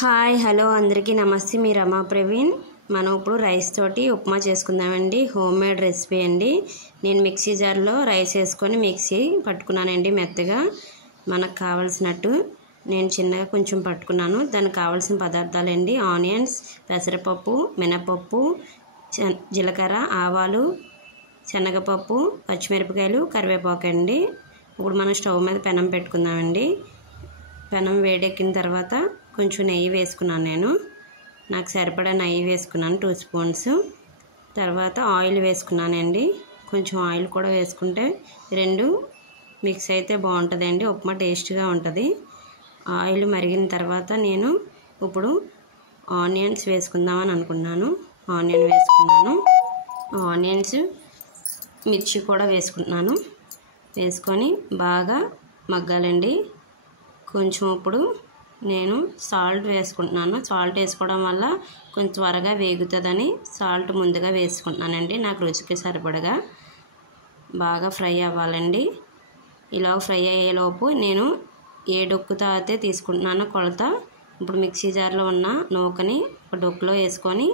Hi hello అందరికీ నమస్తే. మీ రమా ప్రవీణ్. మనం ఇప్పుడు రైస్ తోటి ఉప్మా చేసుకుందామండి. హోమ్ మేడ్ రెసిపీ అండి. నేను మిక్సీ జార్లో రైస్ వేసుకొని మిక్సీ పట్టుకున్నానండి మెత్తగా. మనకు కావాల్సినట్టు నేను చిన్నగా కొంచెం పట్టుకున్నాను. దానికి కావాల్సిన పదార్థాలండి: ఆనియన్స్, పెసరపప్పు, మినపప్పు, జీలకర్ర, ఆవాలు, శనగపప్పు, పచ్చిమిరపకాయలు, కరివేపాకు అండి. ఇప్పుడు మనం స్టవ్ మీద పెనం పెట్టుకుందామండి. పెనం వేడెక్కిన తర్వాత కొంచెం నెయ్యి వేసుకున్నాను. నాకు సరిపడా నెయ్యి వేసుకున్నాను 2 స్పూన్స్. తర్వాత ఆయిల్ వేసుకున్నానండి. కొంచెం ఆయిల్ కూడా వేసుకుంటే రెండు మిక్స్ అయితే బాగుంటుందండి, ఉప్మా టేస్ట్గా ఉంటుంది. ఆయిల్ మరిగిన తర్వాత నేను ఇప్పుడు ఆనియన్స్ వేసుకుందామని అనుకున్నాను. ఆనియన్ వేసుకున్నాను. ఆనియన్స్, మిర్చి కూడా వేసుకుంటున్నాను. వేసుకొని బాగా మగ్గాలండి. కొంచెం ఇప్పుడు నేను సాల్ట్ వేసుకుంటున్నాను. సాల్ట్ వేసుకోవడం వల్ల కొంచెం త్వరగా వేగుతుందని సాల్ట్ ముందుగా వేసుకుంటున్నానండి. నాకు రుచికి సరిపడగా బాగా ఫ్రై అవ్వాలండి. ఇలా ఫ్రై అయ్యేలోపు నేను ఏ డొక్కుతో అయితే తీసుకుంటున్నానో కొలత, ఇప్పుడు మిక్సీ జార్లో ఉన్న నూకని ఒక డొక్కులో వేసుకొని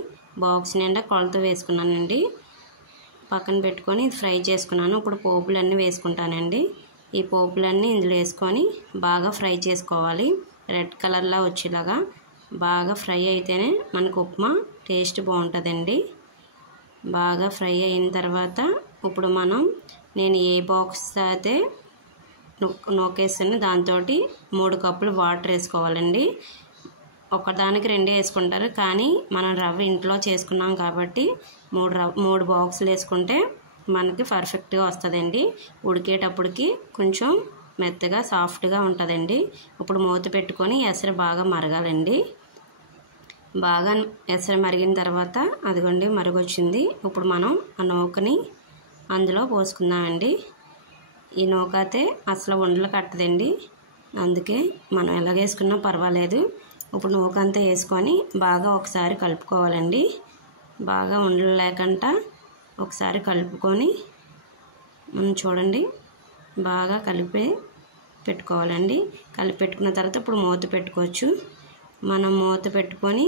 బాక్స్ నిండా కొలత వేసుకున్నానండి. పక్కన పెట్టుకొని ఫ్రై చేసుకున్నాను. ఇప్పుడు పోపులన్నీ వేసుకుంటానండి. ఈ పోపులన్నీ ఇందులో వేసుకొని బాగా ఫ్రై చేసుకోవాలి. రెడ్ కలర్లా వచ్చేలాగా బాగా ఫ్రై అయితేనే మనకు ఉప్మా టేస్ట్ బాగుంటుందండి. బాగా ఫ్రై అయిన తర్వాత ఇప్పుడు నేను ఏ బాక్స్ అయితే నూకేసాను దాంతో 3 కప్పులు వాటర్ వేసుకోవాలండి. ఒకదానికి 2 వేసుకుంటారు, కానీ మనం రవ్వ ఇంట్లో చేసుకున్నాం కాబట్టి 3 బాక్సులు వేసుకుంటే మనకి పర్ఫెక్ట్గా వస్తుందండి. ఉడికేటప్పటికి కొంచెం మెత్తగా సాఫ్ట్గా ఉంటుందండి. ఇప్పుడు మూత పెట్టుకొని ఎసరు బాగా మరగాలండి. బాగా ఎసరు మరిగిన తర్వాత అదిగోండి మరుగొచ్చింది. ఇప్పుడు మనం ఆ నూకని అందులో పోసుకుందామండి. ఈ నూక అయితే అసలు ఉండలు కట్టదండి, అందుకే మనం ఎలాగేసుకున్నా పర్వాలేదు. ఇప్పుడు నూక అంతా వేసుకొని బాగా ఒకసారి కలుపుకోవాలండి. బాగా ఉండలు లేకుండా ఒకసారి కలుపుకొని మనం చూడండి బాగా కలిపి పెట్టుకోవాలండి. కలిపి పెట్టుకున్న తర్వాత ఇప్పుడు మూత పెట్టుకోవచ్చు. మనం మూత పెట్టుకొని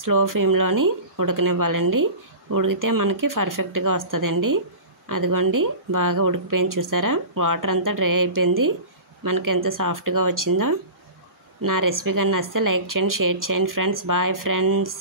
స్లో ఫ్లేమ్లోని ఉడకనివ్వాలండి. ఉడికితే మనకి పర్ఫెక్ట్గా వస్తుందండి. అదిగోండి బాగా ఉడికిపోయింది, చూసారా? వాటర్ అంతా డ్రై అయిపోయింది. మనకి ఎంత సాఫ్ట్గా వచ్చిందో. నా రెసిపీ కానీ నచ్చితే లైక్ చేయండి, షేర్ చేయండి ఫ్రెండ్స్. Bye friends.